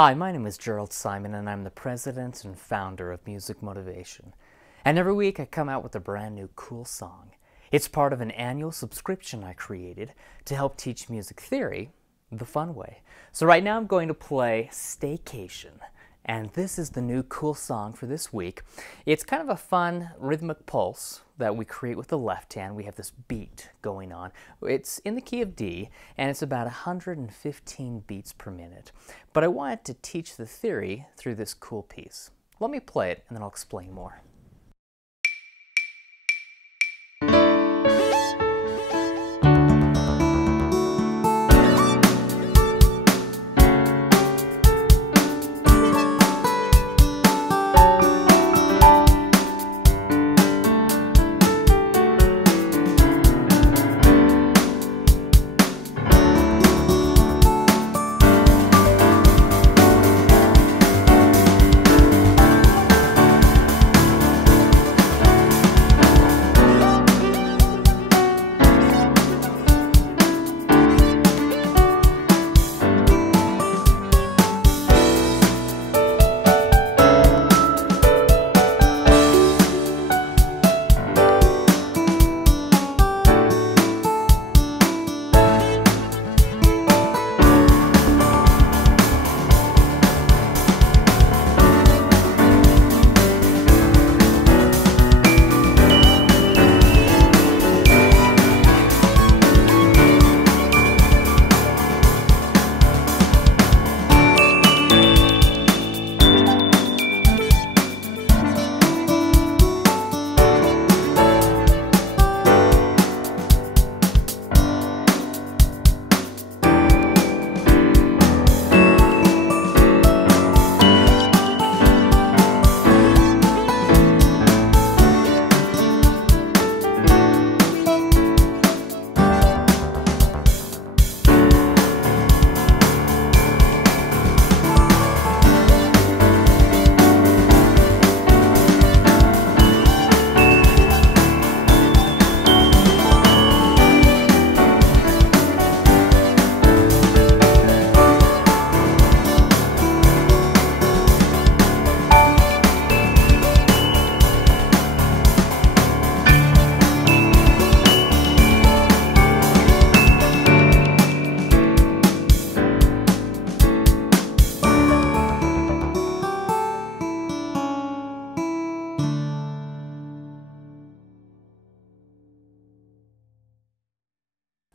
Hi, my name is Jerald Simon, and I'm the president and founder of Music Motivation. And every week I come out with a brand new cool song. It's part of an annual subscription I created to help teach music theory the fun way. So right now I'm going to play Staycation, and this is the new cool song for this week. It's kind of a fun rhythmic pulse that we create with the left hand. We have this beat going on. It's in the key of D, and it's about 115 beats per minute. But I wanted to teach the theory through this cool piece. Let me play it, and then I'll explain more.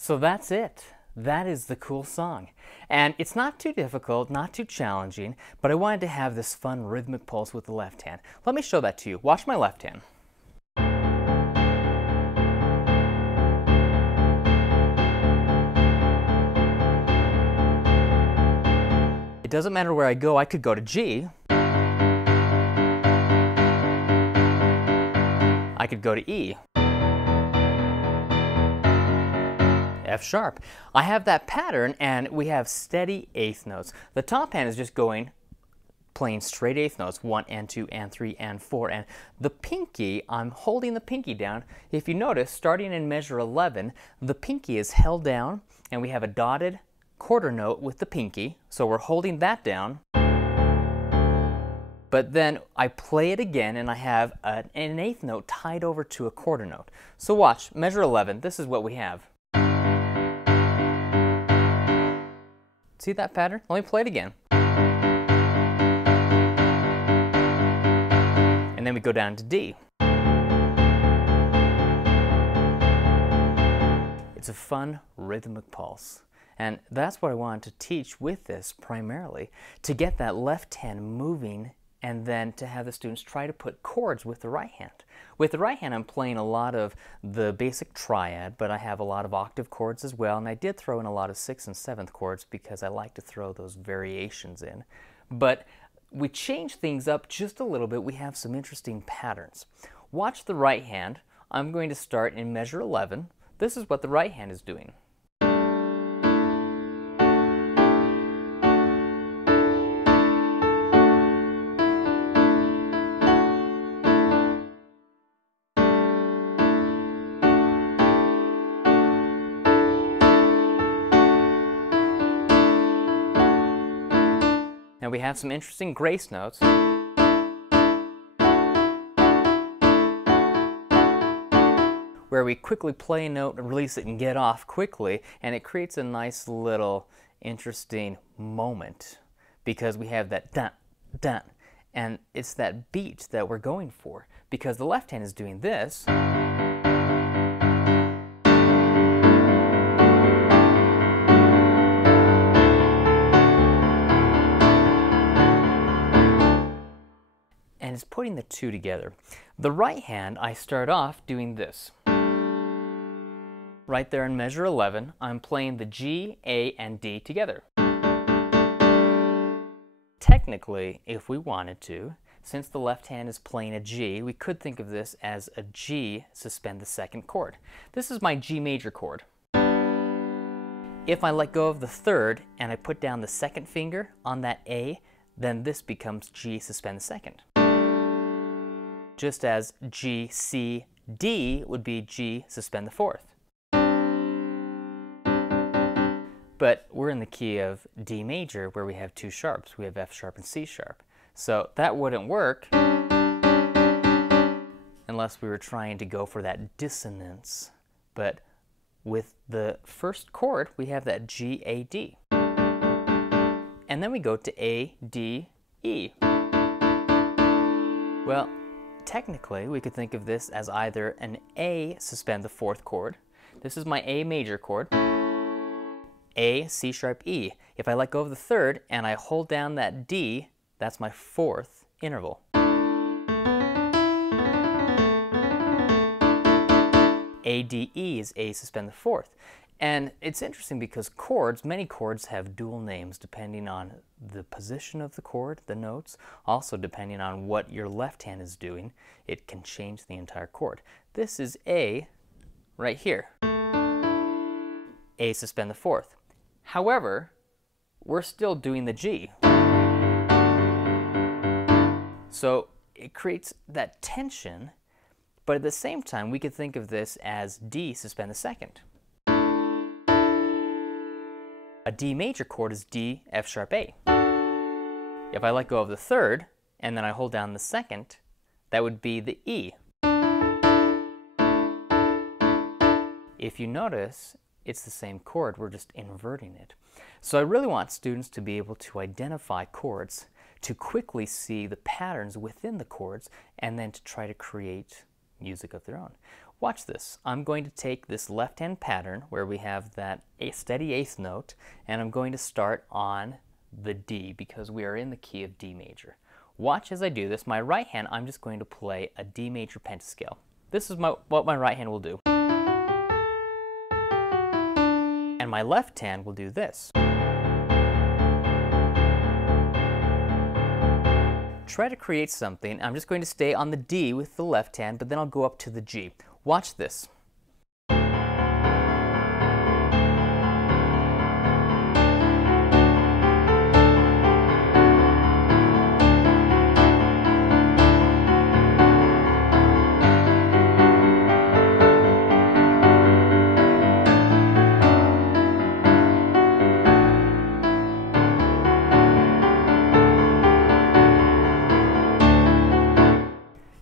So that's it. That is the cool song. And it's not too difficult, not too challenging, but I wanted to have this fun rhythmic pulse with the left hand. Let me show that to you. Watch my left hand. It doesn't matter where I go. I could go to G. I could go to E. F sharp. I have that pattern, and we have steady eighth notes. The top hand is just playing straight eighth notes, 1 and 2 and 3 and 4, and the pinky, I'm holding the pinky down. If you notice, starting in measure 11, the pinky is held down, and we have a dotted quarter note with the pinky, so we're holding that down. But then I play it again, and I have an eighth note tied over to a quarter note. So watch, measure 11, this is what we have. See that pattern? Let me play it again. And then we go down to D. It's a fun rhythmic pulse. And that's what I wanted to teach with this primarily, to get that left hand moving and then to have the students try to put chords with the right hand. With the right hand, I'm playing a lot of the basic triad, but I have a lot of octave chords as well, and I did throw in a lot of 6th and 7th chords because I like to throw those variations in. But we change things up just a little bit. We have some interesting patterns. Watch the right hand. I'm going to start in measure 11. This is what the right hand is doing. Now we have some interesting grace notes. Where we quickly play a note and release it and get off quickly, and it creates a nice little interesting moment because we have that dun, dun, and it's that beat that we're going for because the left hand is doing this. And it's putting the two together. The right hand, I start off doing this. Right there in measure 11, I'm playing the G, A, and D together. Technically, if we wanted to, since the left hand is playing a G, we could think of this as a G suspend the second chord. This is my G major chord. If I let go of the third and I put down the second finger on that A, then this becomes G suspend the second. Just as G, C, D would be G suspend the fourth. But we're in the key of D major where we have two sharps. We have F sharp and C sharp. So that wouldn't work unless we were trying to go for that dissonance. But with the first chord, we have that G, A, D. And then we go to A, D, E. Well, technically, we could think of this as either an A suspend the fourth chord. This is my A major chord. A, C sharp, E. If I let go of the third and I hold down that D, that's my fourth interval. A, D, E is A suspend the fourth. And it's interesting because chords, many chords have dual names depending on the position of the chord, the notes. Also depending on what your left hand is doing, it can change the entire chord. This is A right here. A suspend the fourth. However, we're still doing the G. So it creates that tension, but at the same time, we could think of this as D suspend the second. A D major chord is D, F sharp, A. If I let go of the third, and then I hold down the second, that would be the E. If you notice, it's the same chord, we're just inverting it. So I really want students to be able to identify chords, to quickly see the patterns within the chords, and then to try to create music of their own. Watch this. I'm going to take this left-hand pattern where we have that steady eighth note, and I'm going to start on the D because we are in the key of D major. Watch as I do this. My right hand, I'm just going to play a D major pentascale. This is what my right hand will do. And my left hand will do this. Try to create something. I'm just going to stay on the D with the left hand, but then I'll go up to the G. Watch this.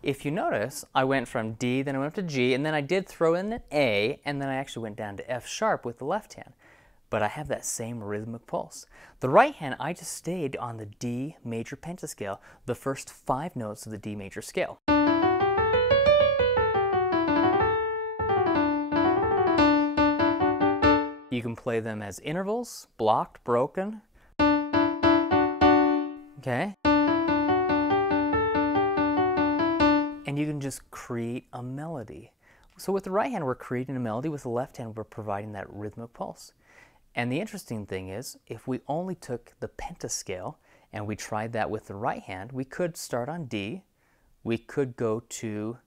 If you notice, I went from D, then I went up to G, and then I did throw in an A, and then I actually went down to F sharp with the left hand. But I have that same rhythmic pulse. The right hand, I just stayed on the D major pentascale, the first 5 notes of the D major scale. You can play them as intervals, blocked, broken. Okay? And you can just create a melody. So with the right hand, we're creating a melody. With the left hand, we're providing that rhythmic pulse. And the interesting thing is, if we only took the pentascale and we tried that with the right hand, we could start on D. We could go to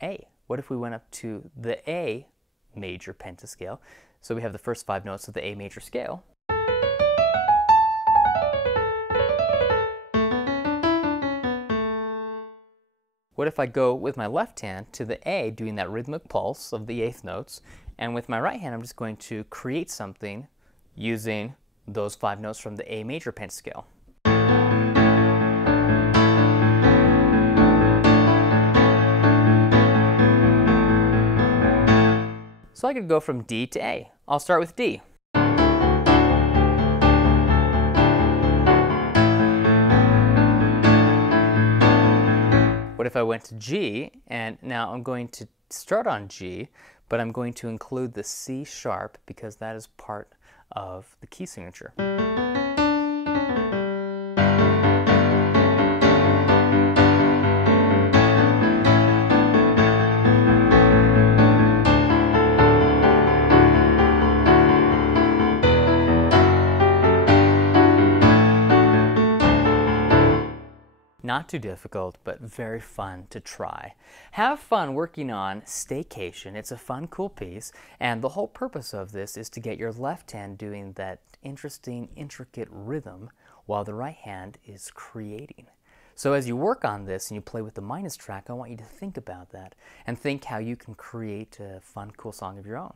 A. What if we went up to the A major pentascale? So we have the first 5 notes of the A major scale. What if I go with my left hand to the A, doing that rhythmic pulse of the 8th notes, and with my right hand I'm just going to create something using those 5 notes from the A major pentascale. So I could go from D to A. I'll start with D. What if I went to G, and now I'm going to start on G, but I'm going to include the C sharp because that is part of the key signature. Not too difficult, but very fun to try. Have fun working on Staycation. It's a fun, cool piece, and the whole purpose of this is to get your left hand doing that interesting, intricate rhythm while the right hand is creating. So as you work on this and you play with the minus track, I want you to think about that and think how you can create a fun, cool song of your own.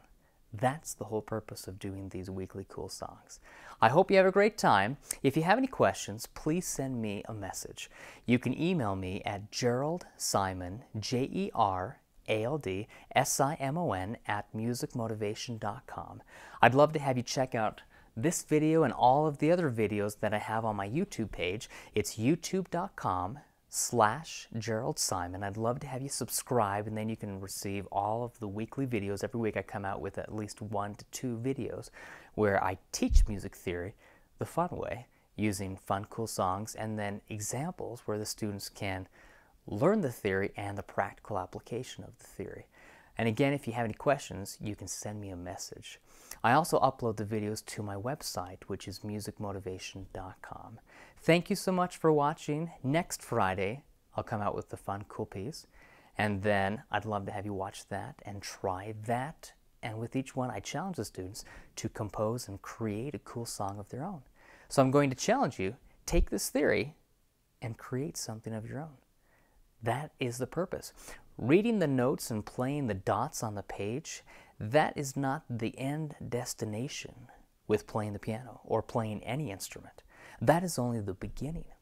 That's the whole purpose of doing these weekly cool songs. I hope you have a great time. If you have any questions, please send me a message. You can email me at Jerald Simon, JeraldSimon @musicmotivation.com. I'd love to have you check out this video and all of the other videos that I have on my YouTube page. It's youtube.com/Jerald Simon. I'd love to have you subscribe, and then you can receive all of the weekly videos. Every week I come out with at least 1 to 2 videos where I teach music theory the fun way, using fun, cool songs, and then examples where the students can learn the theory and the practical application of the theory. And again, if you have any questions, you can send me a message. I also upload the videos to my website, which is musicmotivation.com. Thank you so much for watching. Next Friday, I'll come out with the fun, cool piece. And then I'd love to have you watch that and try that. And with each one, I challenge the students to compose and create a cool song of their own. So I'm going to challenge you, take this theory and create something of your own. That is the purpose. Reading the notes and playing the dots on the page, that is not the end destination with playing the piano or playing any instrument. That is only the beginning.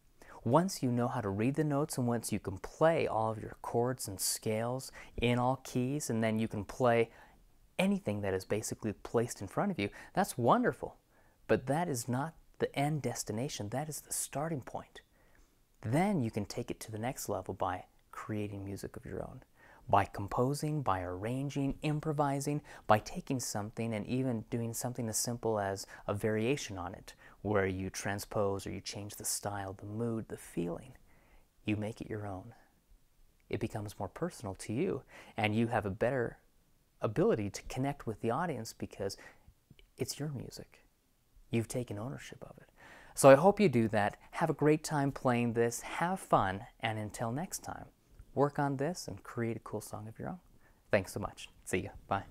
Once you know how to read the notes and once you can play all of your chords and scales in all keys, and then you can play anything that is basically placed in front of you, that's wonderful. But that is not the end destination. That is the starting point. Then you can take it to the next level by creating music of your own, by composing, by arranging, improvising, by taking something and even doing something as simple as a variation on it, where you transpose or you change the style, the mood, the feeling. You make it your own. It becomes more personal to you, and you have a better ability to connect with the audience because it's your music. You've taken ownership of it. So I hope you do that. Have a great time playing this. Have fun. And until next time, work on this and create a cool song of your own. Thanks so much. See you. Bye.